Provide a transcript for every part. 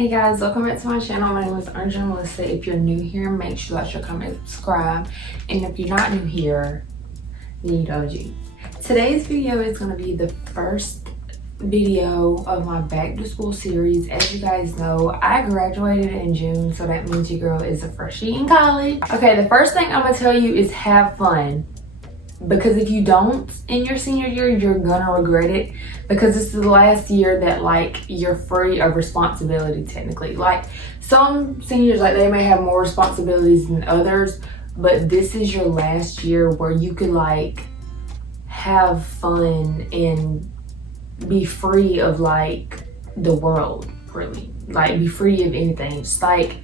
Hey guys, welcome back to my channel. My name is Andrea Melissa. If you're new here, make sure that you comment and subscribe. And if you're not new here, then you OG. Today's video is going to be the first video of my back to school series. As you guys know, I graduated in June, so that means your girl is a freshie in college. Okay, the first thing I'm going to tell you is have fun. Because if you don't in your senior year, you're gonna regret it, because this is the last year that like you're free of responsibility technically. Like some seniors, like they may have more responsibilities than others, but this is your last year where you could like have fun and be free of like the world, really. Like be free of anything, just like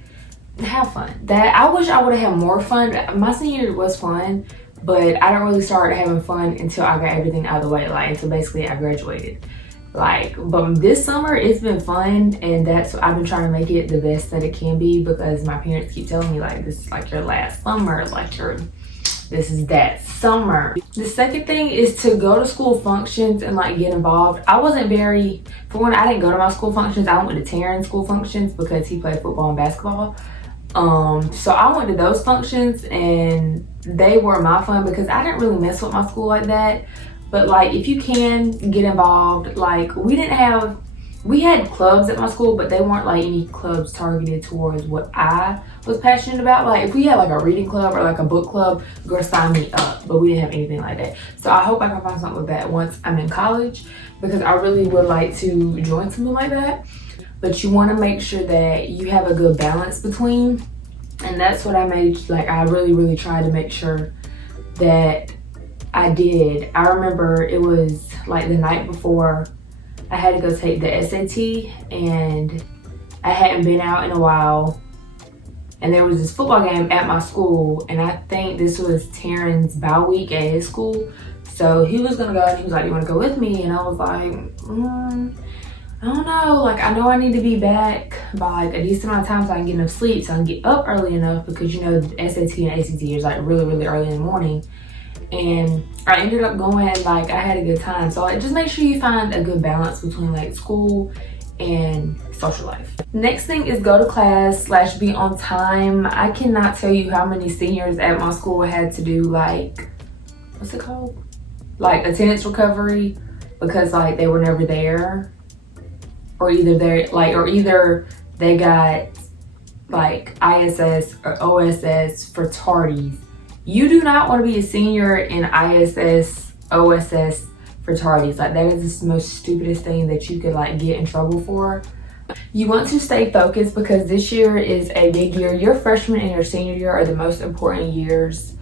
have fun. That I wish I would have had more fun. My senior year was fun, but I don't really start having fun until I got everything out of the way, like until basically I graduated. But this summer it's been fun, and that's I've been trying to make it the best that it can be, because my parents keep telling me like this is like your last summer, like this is that summer. The second thing is to go to school functions and like get involved. I wasn't very, for one, I didn't go to my school functions. I went to Terrence's school functions because he played football and basketball. So I went to those functions and they were my fun, because I didn't really mess with my school like that. But like if you can get involved, like we had clubs at my school, but they weren't like any clubs targeted towards what I was passionate about. Like if we had like a reading club or like a book club, girl, sign me up, but we didn't have anything like that. So I hope I can find something like that once I'm in college, because I really would like to join something like that. But you want to make sure that you have a good balance between, and that's what I made, like I really tried to make sure that I did. I remember it was like the night before I had to go take the SAT, and I hadn't been out in a while, and there was this football game at my school, and I think this was Terrence's bye week at his school, so he was gonna go, and he was like, you want to go with me? And I was like, I don't know, like I know I need to be back by like a decent amount of time so I can get enough sleep, so I can get up early enough, because you know the SAT and ACT is like really early in the morning. And I ended up going, like I had a good time. So like just make sure you find a good balance between like school and social life. Next thing is go to class / be on time. I cannot tell you how many seniors at my school had to do like, what's it called? Like attendance recovery, because like they were never there. Or either they got like ISS or OSS for tardies. You do not want to be a senior in ISS, OSS for tardies. Like that is the most stupidest thing that you could like get in trouble for. You want to stay focused, because this year is a big year. Your freshman and your senior year are the most important years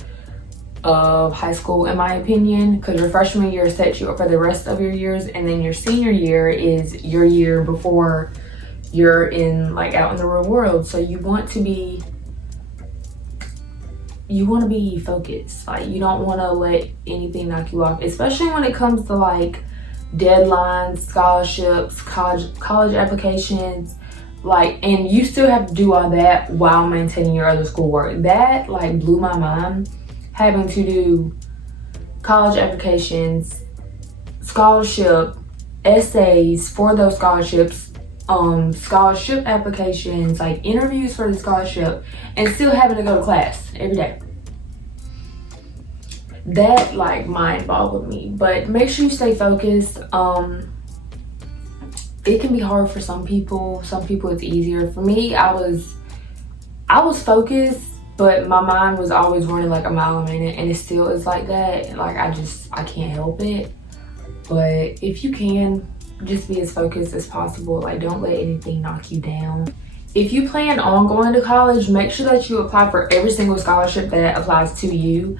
of high school, in my opinion, because your freshman year sets you up for the rest of your years, and then your senior year is your year before you're in like out in the real world. So you want to be focused. Like you don't want to let anything knock you off, especially when it comes to like deadlines, scholarships, college applications, like, and you still have to do all that while maintaining your other schoolwork. That like blew my mind, having to do college applications, scholarship, essays for those scholarships, scholarship applications, like interviews for the scholarship, and still having to go to class every day. That like mind boggled me. But make sure you stay focused. It can be hard for some people. Some people it's easier. For me, I was focused, but my mind was always running like a mile a minute, and it still is like that. Like I can't help it. But if you can, just be as focused as possible. Like don't let anything knock you down. If you plan on going to college, make sure that you apply for every single scholarship that applies to you.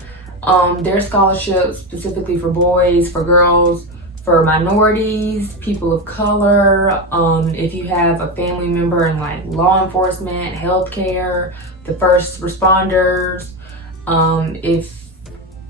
There's scholarships specifically for boys, for girls, for minorities, people of color, if you have a family member in like law enforcement, healthcare, the first responders, if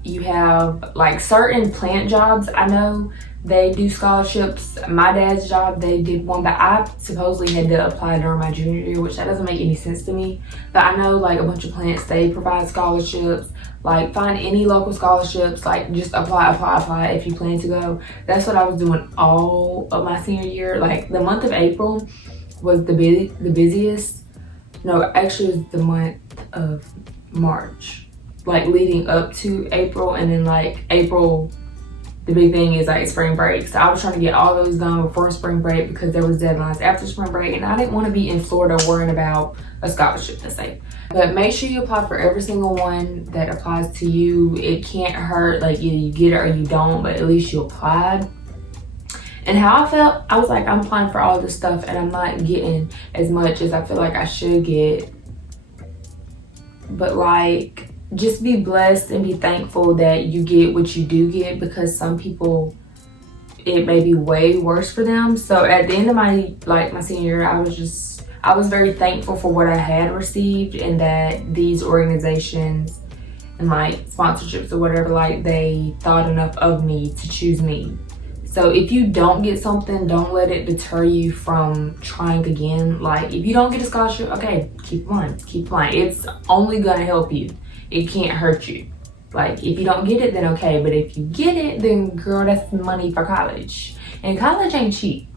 you have like certain plant jobs, I know they do scholarships. My dad's job, they did one, but I supposedly had to apply during my junior year, which that doesn't make any sense to me. But I know like a bunch of plants, they provide scholarships. Like find any local scholarships, like just apply if you plan to go. That's what I was doing all of my senior year. Like the month of April, was the busiest. No, actually it was the month of March, like leading up to April. And then like April, the big thing is like spring break. So I was trying to get all those done before spring break because there was deadlines after spring break, and I didn't want to be in Florida worrying about a scholarship to say. But make sure you apply for every single one that applies to you. It can't hurt, like either you get it or you don't, but at least you applied. And how I felt, I was like, I'm applying for all this stuff and I'm not getting as much as I feel like I should get. But like, just be blessed and be thankful that you get what you do get, because some people, it may be way worse for them. So at the end of my senior year, I was very thankful for what I had received, and that these organizations and like sponsorships or whatever, like they thought enough of me to choose me. So if you don't get something, don't let it deter you from trying again. Like if you don't get a scholarship, okay, keep applying. It's only gonna help you. It can't hurt you. Like if you don't get it, then okay. But if you get it, then girl, that's money for college. And college ain't cheap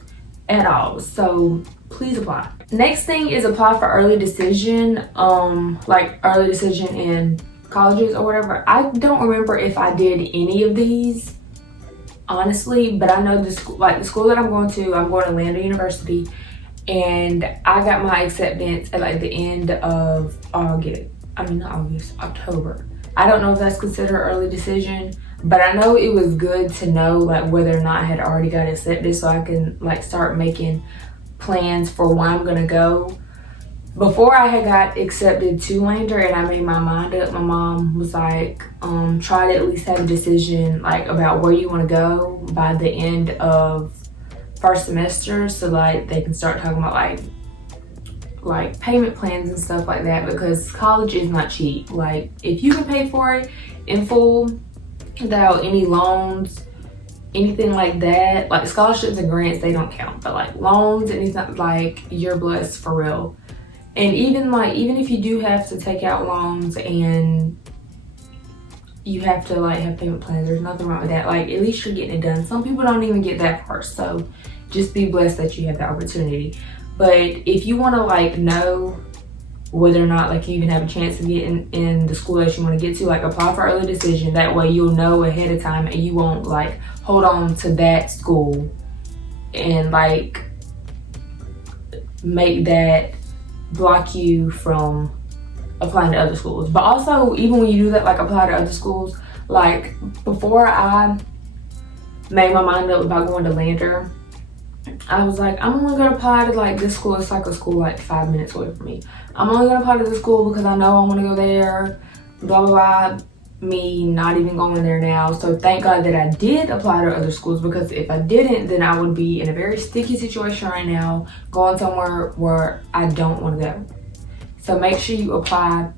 at all. So please apply. Next thing is apply for early decision. Like early decision in colleges or whatever. I don't remember if I did any of these, honestly, but I know the school that I'm going to Atlanta University, and I got my acceptance at like the end of October. I don't know if that's considered early decision, but I know it was good to know like whether or not I had already got accepted, so I can like start making plans for when I'm gonna go. Before I had got accepted to Lander and I made my mind up, my mom was like, try to at least have a decision like about where you want to go by the end of first semester, so like they can start talking about like payment plans and stuff like that, because college is not cheap. Like if you can pay for it in full without any loans, anything like that, like scholarships and grants, they don't count, but like loans and anything, like you're blessed for real. And even if you do have to take out loans and you have to like have payment plans, there's nothing wrong with that. Like at least you're getting it done. Some people don't even get that far, so just be blessed that you have the opportunity. But if you want to like know whether or not like you even have a chance to get in the school that you want to get to, like apply for early decision. That way you'll know ahead of time and you won't like hold on to that school and like make that block you from applying to other schools. But also, even when you do that, like apply to other schools, like before I made my mind up about going to Lander, I was like, I'm only gonna apply to like this school. It's like a school like 5 minutes away from me. I'm only gonna apply to this school because I know I want to go there, blah blah blah. Me not even going there now. So thank God that I did apply to other schools, because if I didn't, then I would be in a very sticky situation right now, going somewhere where I don't want to go. So make sure you apply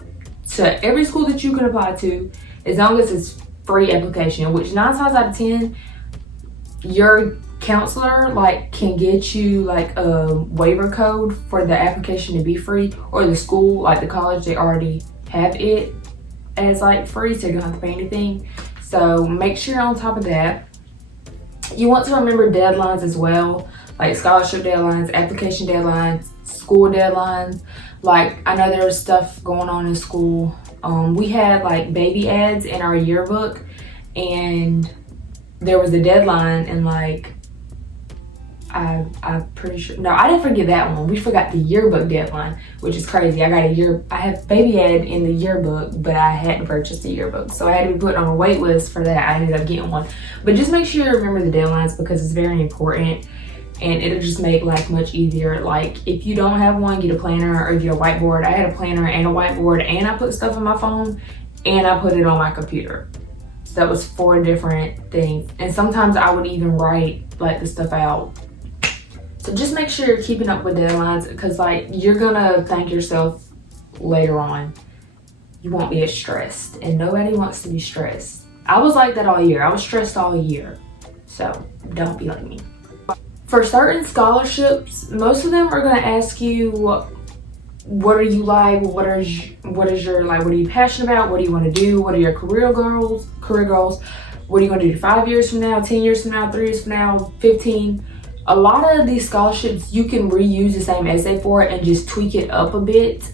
to every school that you can apply to, as long as it's free application, which 9 times out of 10 your counselor like can get you like a waiver code for the application to be free, or the school, like the college, they already have it as like free, so you don't have to pay anything. So make sure you're on top of that. You want to remember deadlines as well, like scholarship deadlines, application deadlines, school deadlines. Like I know there's stuff going on in school. We had like baby ads in our yearbook, and there was a deadline, and like I'm pretty sure, no, I didn't forget that one. We forgot the yearbook deadline, which is crazy. I have baby ad in the yearbook, but I hadn't purchased the yearbook, so I had to be put on a wait list for that. I ended up getting one. But just make sure you remember the deadlines, because it's very important, and it'll just make life much easier. Like if you don't have one, get a planner or get a whiteboard. I had a planner and a whiteboard, and I put stuff on my phone and I put it on my computer. So that was 4 different things, and sometimes I would even write like the stuff out. So just make sure you're keeping up with deadlines, because like you're gonna thank yourself later on. You won't be as stressed, and nobody wants to be stressed. I was like that all year. I was stressed all year. So don't be like me. For certain scholarships, most of them are gonna ask you, what are you like? What is your like? What are you passionate about? What do you want to do? What are your career goals? What are you gonna do 5 years from now, 10 years from now, 3 years from now, 15? A lot of these scholarships you can reuse the same essay for it and just tweak it up a bit.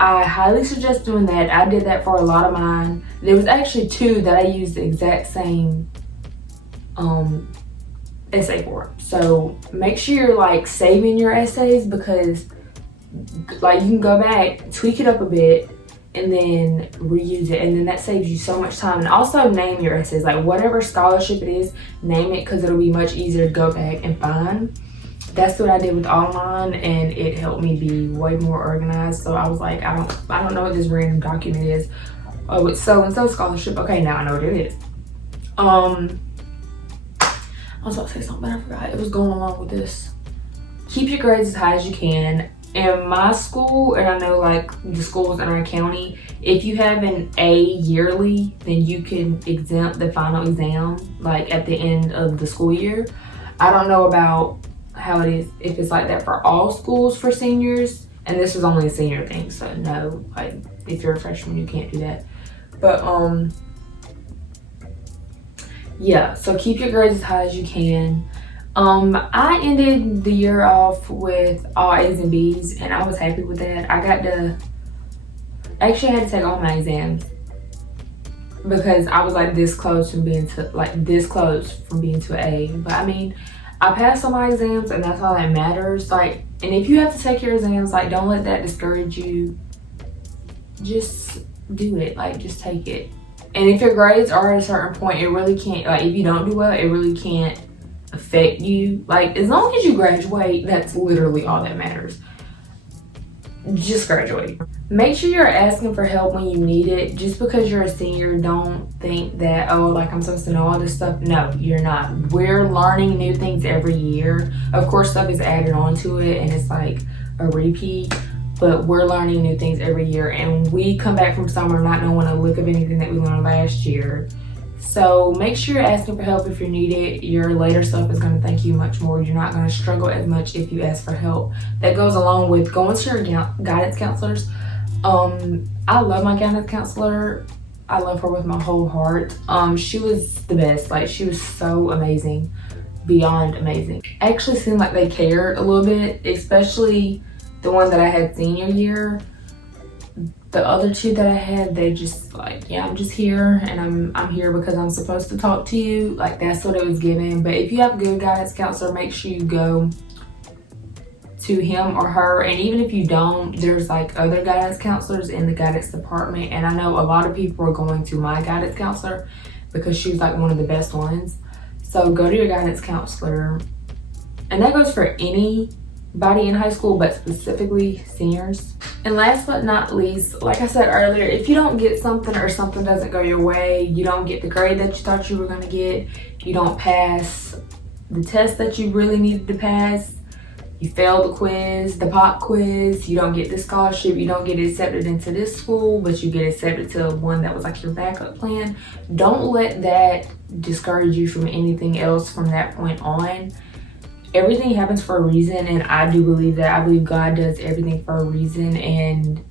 I highly suggest doing that. I did that for a lot of mine. There was actually 2 that I used the exact same essay for. So make sure you're like saving your essays, because like you can go back, tweak it up a bit, and then reuse it, and then that saves you so much time. And also name your essays, like whatever scholarship it is, name it, because it'll be much easier to go back and find. That's what I did with all mine, and it helped me be way more organized. So I was like, I don't know what this random document is. Oh, it's so and so scholarship. Okay, now I know what it is. I was about to say something, but I forgot. It was going along with this. Keep your grades as high as you can. In my school, and I know like the schools in our county, if you have an A yearly, then you can exempt the final exam like at the end of the school year. I don't know about how it is if it's like that for all schools for seniors, and this is only a senior thing, so no, like if you're a freshman you can't do that. But yeah, so keep your grades as high as you can. I ended the year off with all A's and B's, and I was happy with that. I had to take all my exams because I was like this close from being to an A. But I mean, I passed all my exams, and that's all that matters. Like, and if you have to take your exams, like, don't let that discourage you. Just do it. Like, just take it. And if your grades are at a certain point, it really can't, like, if you don't do well, it really can't affect you. Like, as long as you graduate, that's literally all that matters. Just graduate. Make sure you're asking for help when you need it. Just because you're a senior, don't think that, oh, like I'm supposed to know all this stuff. No, you're not. We're learning new things every year. Of course, stuff is added on to it and it's like a repeat, but we're learning new things every year, and we come back from summer not knowing a lick of anything that we learned last year. So make sure you're asking for help if you need it. Your later self is going to thank you much more. You're not going to struggle as much if you ask for help. That goes along with going to your guidance counselors. I love my guidance counselor. I love her with my whole heart. She was the best. Like, she was so amazing, beyond amazing. Actually seemed like they cared a little bit, especially the one that I had senior year. The other 2 that I had, they just like, yeah, I'm just here, and I'm here because I'm supposed to talk to you. Like, that's what it was given. But if you have a good guidance counselor, make sure you go to him or her. And even if you don't, there's like other guidance counselors in the guidance department, and I know a lot of people are going to my guidance counselor because she's like one of the best ones. So go to your guidance counselor, and that goes for anybody in high school, but specifically seniors. And last but not least, like I said earlier, if you don't get something, or something doesn't go your way, you don't get the grade that you thought you were going to get, you don't pass the test that you really needed to pass, you fail the quiz, the pop quiz, you don't get this scholarship, you don't get accepted into this school, but you get accepted to one that was like your backup plan, don't let that discourage you from anything else from that point on. Everything happens for a reason, and I do believe that. I believe God does everything for a reason, and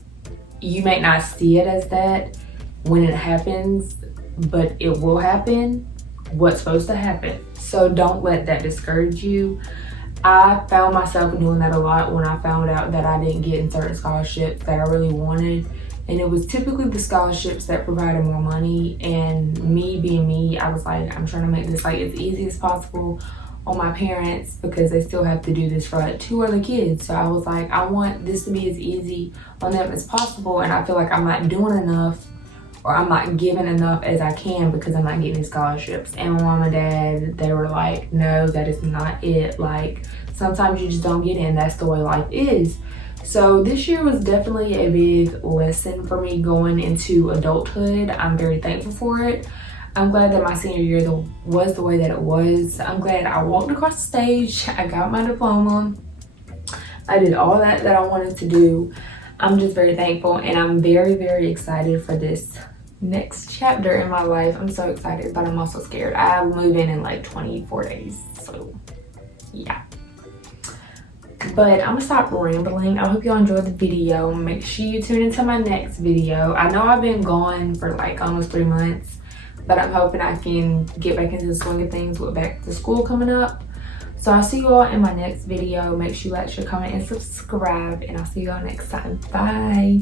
you may not see it as that when it happens, but it will happen. What's supposed to happen. So don't let that discourage you. I found myself doing that a lot when I found out that I didn't get in certain scholarships that I really wanted, and it was typically the scholarships that provided more money. And me being me, I was like, I'm trying to make this like as easy as possible on my parents, because they still have to do this for like 2 other kids. So I was like, I want this to be as easy on them as possible, and I feel like I'm not doing enough, or I'm not giving enough as I can, because I'm not getting these scholarships. And my mom and dad, they were like, no, that is not it. Like, sometimes you just don't get it, and that's the way life is. So this year was definitely a big lesson for me going into adulthood. I'm very thankful for it. I'm glad that my senior year was the way that it was. I'm glad I walked across the stage. I got my diploma. I did all that I wanted to do. I'm just very thankful, and I'm very, very excited for this next chapter in my life. I'm so excited, but I'm also scared. I move in like 24 days, so yeah. But I'm gonna stop rambling. I hope y'all enjoyed the video. Make sure you tune into my next video. I know I've been gone for like almost 3 months, but I'm hoping I can get back into the swing of things with back to school coming up. So I'll see you all in my next video. Make sure you like, share, comment, and subscribe, and I'll see you all next time. Bye.